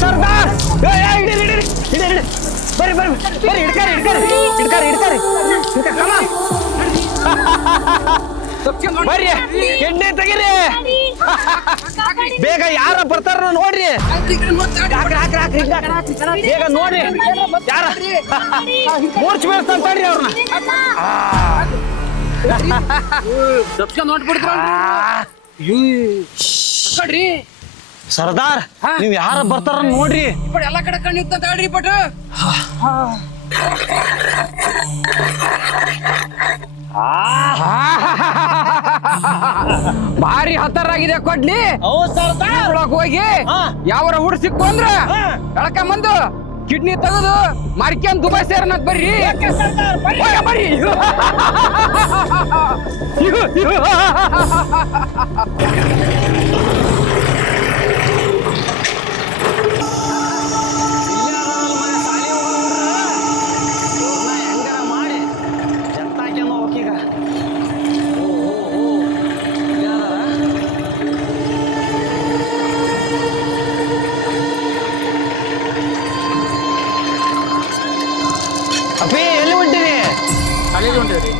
ಸರ್ದಾರ್ ಬರ್ರಿ ಬರ್ರಿ ಬರ್ರಿ ಹಿಡ್ಕಾರಿ ಬರ್ರಿ ಎಣ್ಣೆ ತೆಗೀರಿ ಬೇಗ ಯಾರ ಬರ್ತಾರ ನೋಡ್ರಿ ಬೇಗ ನೋಡ್ರಿ ಯಾರ ಮೂರ್ಚ್ ಬೀಳ್ತಾನ ತಡ್ರಿ ಅವ್ರನ್ನ ನೋಡ್ಬಿಡ್ರಿ ಸರ್ದಾರ್ ನೀವ್ ಯಾರ ಬರ್ತಾರ ನೋಡ್ರಿ ಎಲ್ಲಾ ಕಡೆ ಕಣ್ಣಿರ್ತ ತಾಳ್ರಿ ಪಟ್ ಭಾರಿ ಹತ್ತರಾಗಿದೆ ಕೊಡ್ಲಿ ಹೋಗಿ ಯಾವರ ಹುಡ್ ಸಿಕ್ಕು ಅಂದ್ರ ಎಳ್ಕೊಂಬಂದು ಕಿಡ್ನಿ ತೆಗೆದು ಮಾರ್ಕ್ಯಾನ್ ದುಬೈ ಸೇರನಂತ ಬರ್ರಿ ಬರ್ರಿ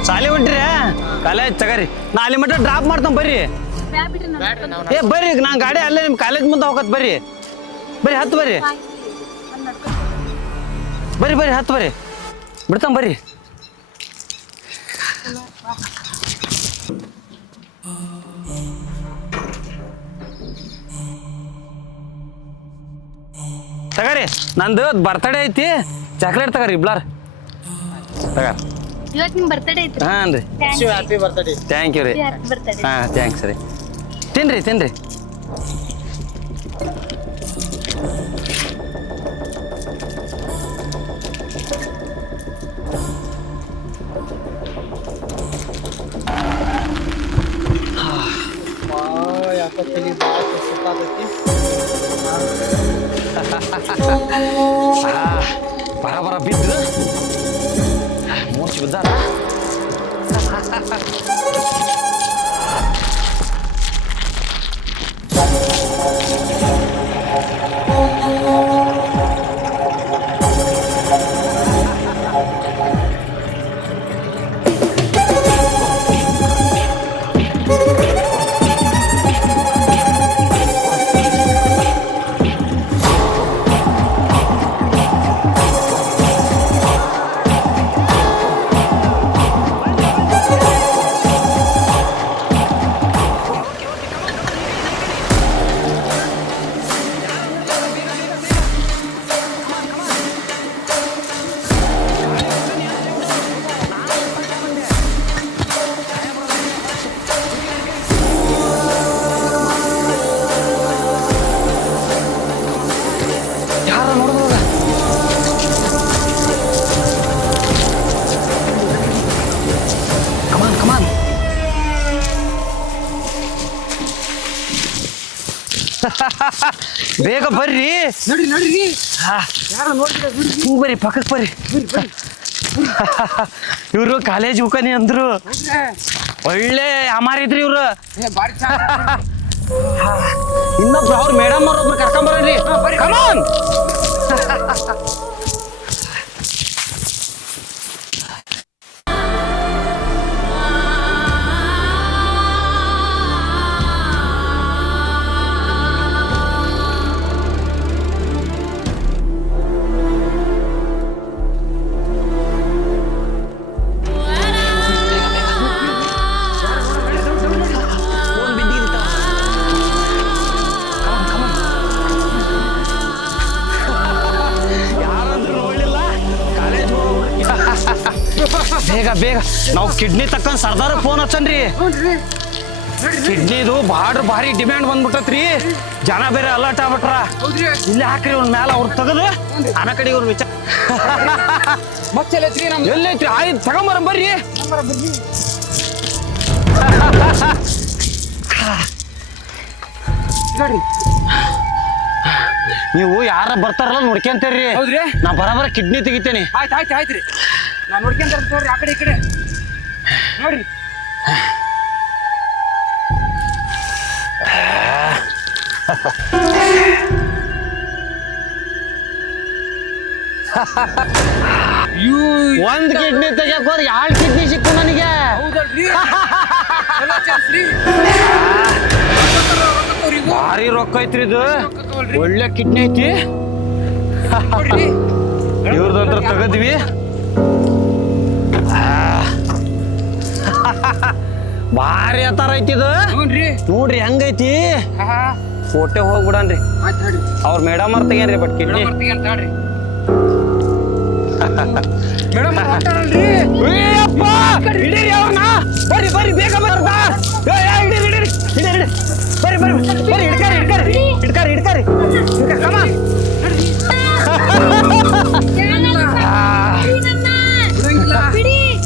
ಸಾಲಿ ಹೊಂಟ್ರಿ ಕಾಲೇಜ್ ತಗರಿ ನಾ ಅಲ್ಲಿ ಮಟ್ಟ ಡ್ರಾಪ್ ಮಾಡ್ತಾನ ಬರ್ರಿ ಏ ಬರ್ರಿ ನಾ ಗಾಡಿ ಅಲ್ಲೇ ನಿಮ್ ಕಾಲೇಜ್ ಮುಂದೆ ಹೋಗತ್ ಬರ್ರಿ ಬರ್ರಿ ಹತ್ತು ಬರ್ರಿ ಬರ್ರಿ ಬರ್ರಿ ಹತ್ತು ಬರ್ರಿ ಬಿಡ್ತಾನ ಬರ್ರಿ ತಗರಿ ನಂದು ಬರ್ತಡೇ ಐತಿ ಚಾಕ್ಲೇಟ್ ತಗರಿ ಇಬ್ಲಾರ್ ತಗ ಇವತ್ತು ನಿಮ್ಮ ಬರ್ತ್ಡೇ ಐತ್ರಿ ಹಾಂ ರೀ ಹ್ಯಾಪಿ ಬರ್ತ್ಡೇ ಥ್ಯಾಂಕ್ ಯು ರೀ ಹಾಂ ಥ್ಯಾಂಕ್ಸ್ ರೀ ತಿನ್ರಿ ತಿನ್ರಿ ಯಾಕೋ ತಲೆ ಸುತ್ತಾದೈತಿ ಬರ ಬಿದ್ದು ಮೂರ್ಛೆ ಬಿದ್ದಾರ ಬೇಗ ಬರ್ರಿ ನಡ್ರಿ ನಡ್ರಿ ಬರ್ರಿ ಪಕ್ಕಕ್ಕೆ ಬರ್ರಿ ಇವರು ಕಾಲೇಜ್ ಹೋಗನಿ ಅಂದ್ರು ಒಳ್ಳೆ ಅಮಾರಿದ್ರಿ ಇವ್ರು ಇನ್ನೊಬ್ರು ಅವ್ರ ಮೇಡಮ್ ಅವ್ರೊಬ್ರು ಕರ್ಕೊಂಬರ್ರಿ ಕಮಾನ್ ಬೇಗ ಬೇಗ ನಾವು ಕಿಡ್ನಿ ತಕ್ಕಂಡ್ ಸರ್ದಾರ ಫೋನ್ ಹಚ್ಚನ್ರಿ ಕಿಡ್ನಿದು ಭಾರಿ ಡಿಮ್ಯಾಂಡ್ ಬಂದ್ಬಿಟ್ಟತ್ರಿ ಜನ ಬೇರೆ ಅಲರ್ಟ್ ಆಗ್ಬಿಟ್ರ ಇಲ್ಲಿ ಹಾಕ್ರಿ ಅವ್ನ ಮ್ಯಾಲ ಅವ್ರ ತೆಗದು ಆನ ಕಡೆ ಅವ್ರ ವಿಚಾರ ಎಲ್ಲೈತ್ರಿ ಆಯ್ತು ತಗೊಂಬರ ಬರ್ರಿ ನೀವು ಯಾರ ಬರ್ತಾರಲ್ಲ ನೋಡ್ಕೊಂತೀರಿ ಹೌದ್ರಿ ನಾ ಬರಬರ ಕಿಡ್ನಿ ತೆಗಿತೇನೆ ಆಯ್ತ್ರಿ ನಾ ನೋಡ್ಕೊಂತ ನೋಡ್ರಿ ಆ ಕಡೆ ಈ ಕಡೆ ನೋಡ್ರಿ ಒಂದ್ ಕಿಡ್ನಿ ತೆಗಿಯಕ್ ಹೋದ್ರೆ 2 ಕಿಡ್ನಿ ಸಿಕ್ಕು ನನಗೆ. ಹೌದಲ್ರಿ ಚಲೋ ಚಾನ್ಸ್ ರೀ ಭಾರಿ ರೊಕ್ಕ ಐತ್ರಿ ಇದು. ಒಳ್ಳೆ ಕಿಡ್ನಿ ಐತಿ. ನೋಡ್ರಿ ಇವ್ರದಂತ್ರ ತಗದ್ವಿ. ಭಾರಿ ಅತ್ತಾರ ಐತಿ ಇದು. ಹ್ಞೂನ್ರಿ ನೋಡ್ರಿ ಹೆಂಗೈತಿ. ಫೋಟೋ ಹೋಗ್ಬಿಡನ್ರಿ. ಆಯ್ತು ಹೇಳ್ರಿ ಅವ್ರ ಮೇಡಮ್ ಅವ್ರ ತೆಗೇನ್ರಿ ಬಟ್ ಕಿಡ್ನಿ. ಬರ್ತೀವಿ ಅಂತ ಹೇಳ್ರಿ ಮೇಡಮ್ ಹೊಂಟಾರಲ್ರಿ ಹಿಡೀರಿ ಅವ್ರನ್ನ. ಬರ್ರಿ ಬರ್ರಿ ಬೇಗ ಬರ್ರಿ ಹಿಡೀರಿ ಹಿಡೀರಿ ಬರ್ರಿ ಬರ್ರಿ ಬರ್ರಿ ಹಿಡ್ಕಾರಿ ಹಿಡ್ಕಾರಿ ಹಿಡ್ಕಾರಿ ಹಿಡ್ಕಾರಿ ಕಮ.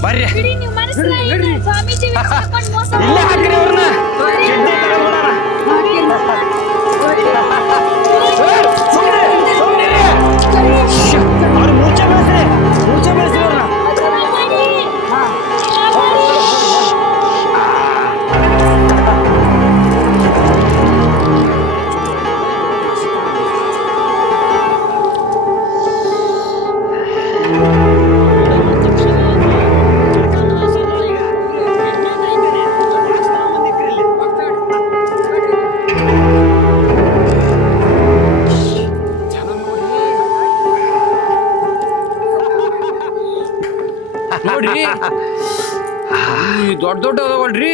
ಬರ್ರಿ ಬಿಡಿ ನೀವು ಮನಸ್ಸಿನ ಏನು ಸ್ವಾಮೀಜಿ ಕರ್ಕೊಂಡು ಮೋಸ ಇಲ್ಲೇ ಹಾಕ್ರಿ ಅವ್ರನ್ನ. ಕಿಡ್ನಿ ತಗೊಂಡ್ಬಿಡೋಣ. ಅವ್ರು ಮೂರ್ಛೆ ಬೆಳೆಸ್ರಿ ಅವ್ರನ್ನ. ನೋಡ್ರಿ ದೊಡ್ಡ ದೊಡ್ಡ ಅದಾವಲ್ರಿ.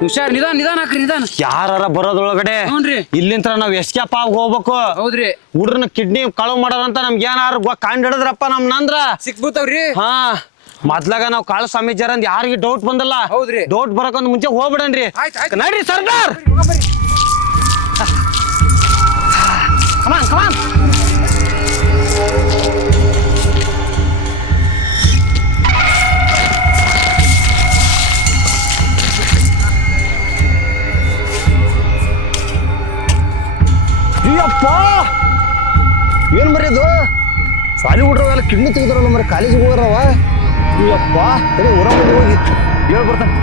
ಹುಷಾರ್ ನಿಧಾನ ನಿಧಾನ ಹಾಕ್ರಿ ನಿಧಾನ. ಯಾರ ಬರೋದ್ರೊಳಗಡೆ ಹ್ಞೂನ್ರಿ ಇಲ್ಲಿಂತ್ರ ನಾವ್ ಎಸ್ಕೇಪ್ ಆಗಿ ಹೋಗ್ಬೇಕು. ಹೌದ್ರಿ ಹುಡ್ರನ್ನ ಕಿಡ್ನಿ ಕಳು ಮಾಡೋರಂತ ನಮ್ಗೆ ಏನಾರು ಕಂಡು ಹಿಡಿದ್ರಪ್ಪ ನಮ್ನಂದ್ರ ಸಿಕ್ಬಿಡ್ತಾವ್ರಿ. ಹಾ ಮೊದ್ಲಾಗ ನಾವ್ ಕಾಳು ಸ್ವಾಮೀಜಿ ಅಂದ್ ಯಾರಿಗೆ ಡೌಟ್ ಬಂದಲ್ಲ. ಹೌದ್ರಿ ಡೌಟ್ ಬರಕೊಂದ್ ಮುಂಚೆ ಹೋಗ್ಬಿಡನ್ರಿ. ಆಯ್ತು ನಡ್ರಿ ಸರ್ದಾರ್. ಕಮಾನ್ ಕಮಾನ್. ಅಯ್ಯಪ್ಪ ಏನ್ ಮರಿ ಅದು ಸಾಲಿ ಹುಡ್ರವೆಲ್ಲ ಕಿಡ್ನಿ ತೆಗೆದ್ರಲ್ಲ ಮರಿ ಕಾಲೇಜಿಗೆ ಹೋಗ್ರವ. ಅಯ್ಯಪ್ಪ ಸರಿ ಊರ ಮುಂದೆ ಹೋಗಿ ಹೇಳ್ಬರ್ತಾನೆ.